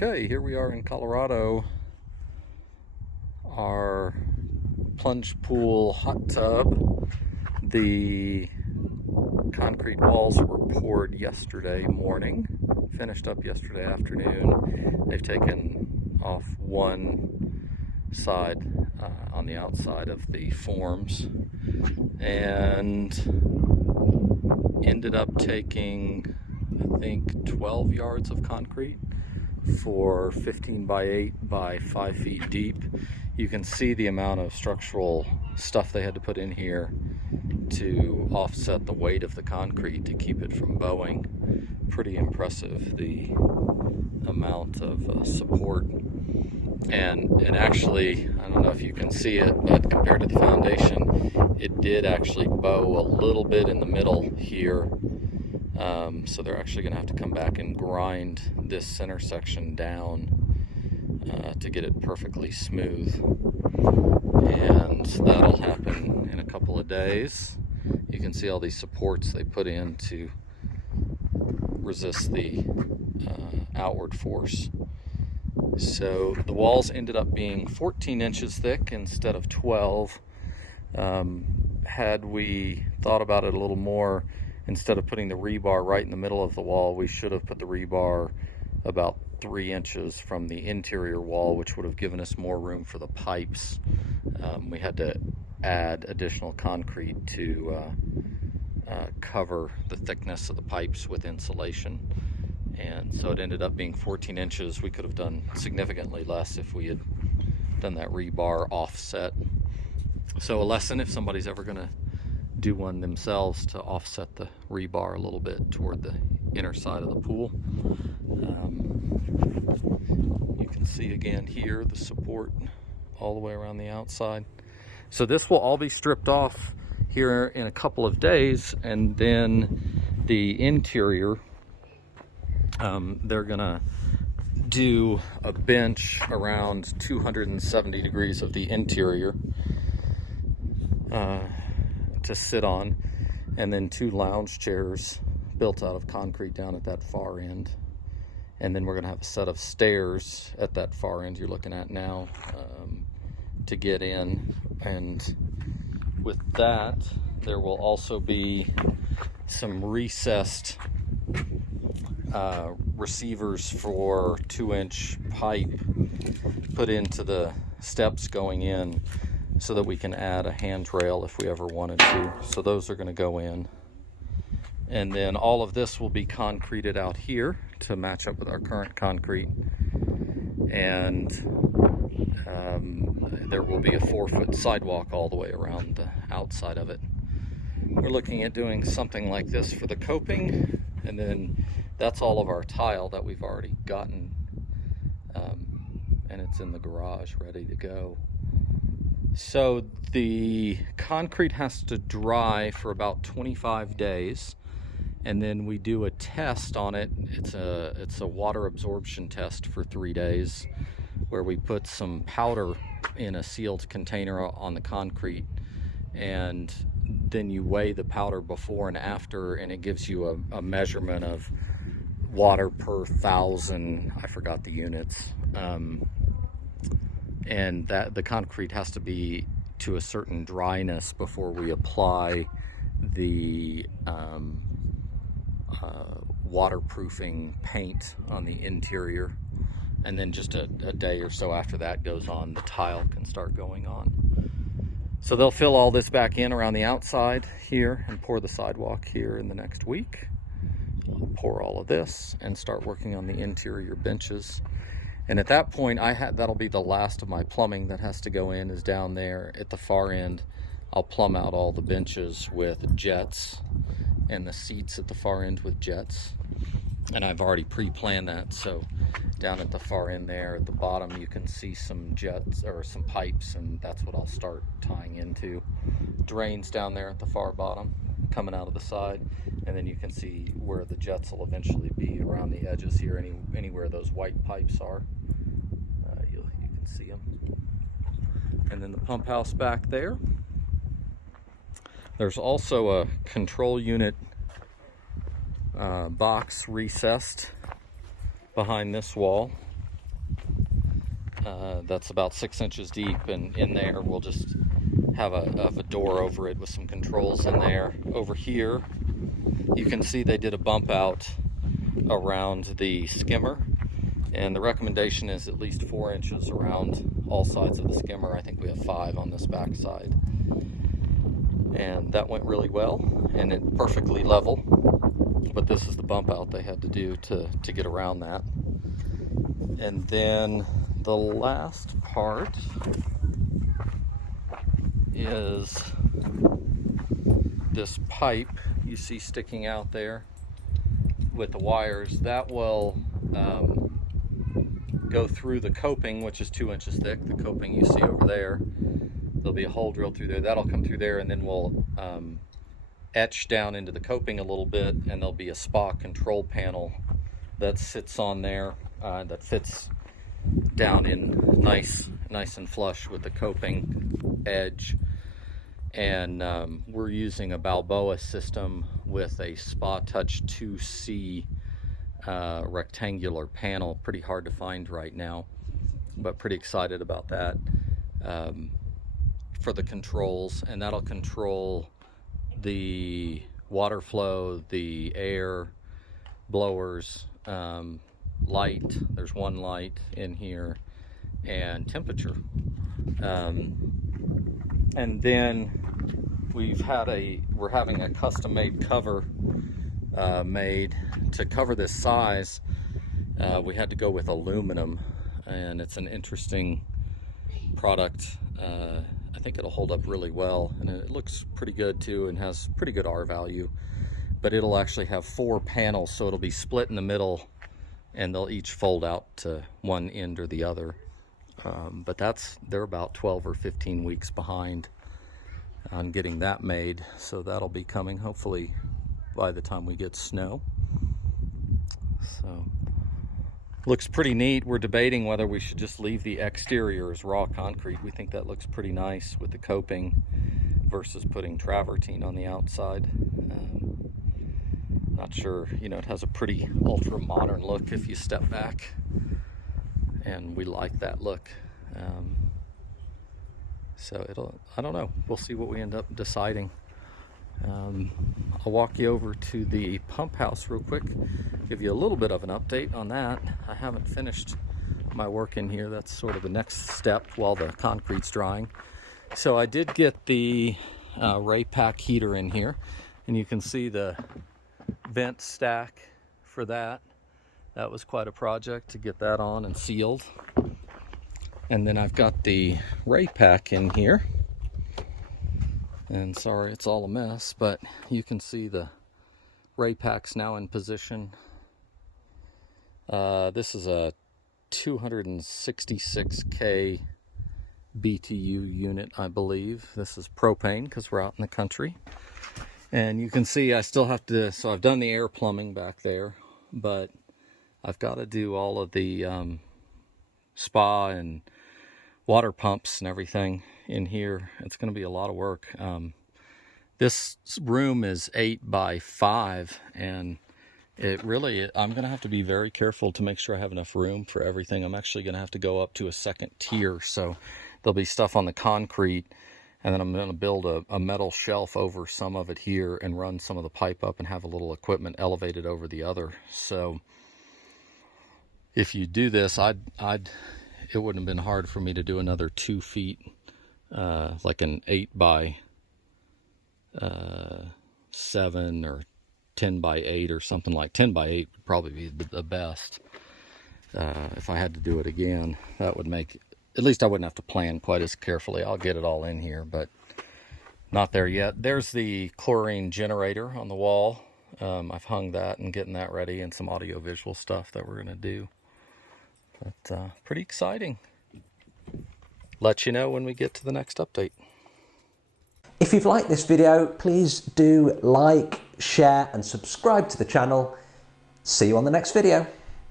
Okay, here we are in Colorado. Our plunge pool hot tub. The concrete walls were poured yesterday morning, finished up yesterday afternoon. They've taken off one side on the outside of the forms and ended up taking, I think, 12 yards of concrete for 15 by 8 by 5 feet deep. You can see the amount of structural stuff they had to put in here to offset the weight of the concrete to keep it from bowing. Pretty impressive, the amount of support. And actually, I don't know if you can see it, but compared to the foundation, it did actually bow a little bit in the middle here. So they're actually going to have to come back and grind this center section down to get it perfectly smooth. And that'll happen in a couple of days. You can see all these supports they put in to resist the outward force. So the walls ended up being 14 inches thick instead of 12. Had we thought about it a little more, instead of putting the rebar right in the middle of the wall, we should have put the rebar about 3 inches from the interior wall, which would have given us more room for the pipes. We had to add additional concrete to cover the thickness of the pipes with insulation. And so it ended up being 14 inches. We could have done significantly less if we had done that rebar offset. So a lesson, if somebody's ever going to do one themselves, to offset the rebar a little bit toward the inner side of the pool. You can see again here the support all the way around the outside. So this will all be stripped off here in a couple of days, and then the interior, they're gonna do a bench around 270 degrees of the interior to sit on, and then 2 lounge chairs built out of concrete down at that far end. And then we're going to have a set of stairs at that far end you're looking at now to get in. And with that, there will also be some recessed receivers for 2-inch pipe put into the steps going in, so that we can add a handrail if we ever wanted to. So those are going to go in. And then all of this will be concreted out here to match up with our current concrete. And there will be a 4-foot sidewalk all the way around the outside of it. We're looking at doing something like this for the coping, and then that's all of our tile that we've already gotten, and it's in the garage ready to go. So the concrete has to dry for about 25 days, and then we do a test on it. It's a water absorption test for 3 days, where we put some powder in a sealed container on the concrete, and then you weigh the powder before and after, and it gives you a measurement of water per 1,000, I forgot the units. And that the concrete has to be to a certain dryness before we apply the waterproofing paint on the interior. And then just a day or so after that goes on, the tile can start going on. So they'll fill all this back in around the outside here and pour the sidewalk here in the next week. I'll pour all of this and start working on the interior benches. And at that point, that'll be the last of my plumbing that has to go in, is down there at the far end. I'll plumb out all the benches with jets, and the seats at the far end with jets. And I've already pre-planned that, so down at the far end there at the bottom you can see some jets or some pipes, and that's what I'll start tying into. Drains down there at the far bottom coming out of the side, and then you can see where the jets will eventually be around the edges here, anywhere those white pipes are. You can see them. And then the pump house back there. There's also a control unit box recessed behind this wall. that's about 6 inches deep, and in there we'll just have a door over it with some controls in there. Over here you can see they did a bump out around the skimmer, and the recommendation is at least 4 inches around all sides of the skimmer. I think we have 5 on this back side, and that went really well, and it perfectly level. But this is the bump out they had to do to get around that. And then the last part is this pipe you see sticking out there with the wires. That will go through the coping, which is 2 inches thick. The coping you see over there, there'll be a hole drilled through there. That'll come through there, and then we'll etch down into the coping a little bit, and there'll be a spa control panel that sits on there that fits down in nice and flush with the coping edge. And we're using a Balboa system with a Spa Touch 2C rectangular panel. Pretty hard to find right now, but pretty excited about that for the controls. And that'll control the water flow, the air, blowers, light. There's one light in here, and temperature. And then we're having a custom-made cover made to cover this size. We had to go with aluminum, and it's an interesting product. I think it'll hold up really well, and it looks pretty good too, and has pretty good R value. But it'll actually have 4 panels, so it'll be split in the middle, and they'll each fold out to one end or the other. But they're about 12 or 15 weeks behind on getting that made, so that'll be coming hopefully by the time we get snow. So looks pretty neat. We're debating whether we should just leave the exterior as raw concrete. We think that looks pretty nice with the coping versus putting travertine on the outside. Not sure, it has a pretty ultra modern look if you step back, and we like that look. So I don't know, we'll see what we end up deciding. I'll walk you over to the pump house real quick, give you a little bit of an update on that. I haven't finished my work in here. That's sort of the next step while the concrete's drying. So I did get the Raypak heater in here, and you can see the vent stack for that. That was quite a project to get that on and sealed. And then I've got the Raypak in here, and sorry it's all a mess, but you can see the Raypak's now in position. This is a 266K BTU unit, I believe. This is propane because we're out in the country. And you can see I still have to, so I've done the air plumbing back there, but I've got to do all of the spa and water pumps and everything in here. It's going to be a lot of work. This room is 8 by 5, and I'm going to have to be very careful to make sure I have enough room for everything. I'm actually going to have to go up to a second tier, so there'll be stuff on the concrete, and then I'm going to build a metal shelf over some of it here and run some of the pipe up and have a little equipment elevated over the other. So if you do this, it wouldn't have been hard for me to do another 2 feet, like an 8 by 7 or 10 by 8 or something. Like 10 by 8 would probably be the best. If I had to do it again, that would make, at least I wouldn't have to plan quite as carefully. I'll get it all in here, but not there yet. There's the chlorine generator on the wall. I've hung that and getting that ready, and some audio visual stuff that we're going to do. But pretty exciting. Let you know when we get to the next update. If you've liked this video, please do like, share and subscribe to the channel. See you on the next video.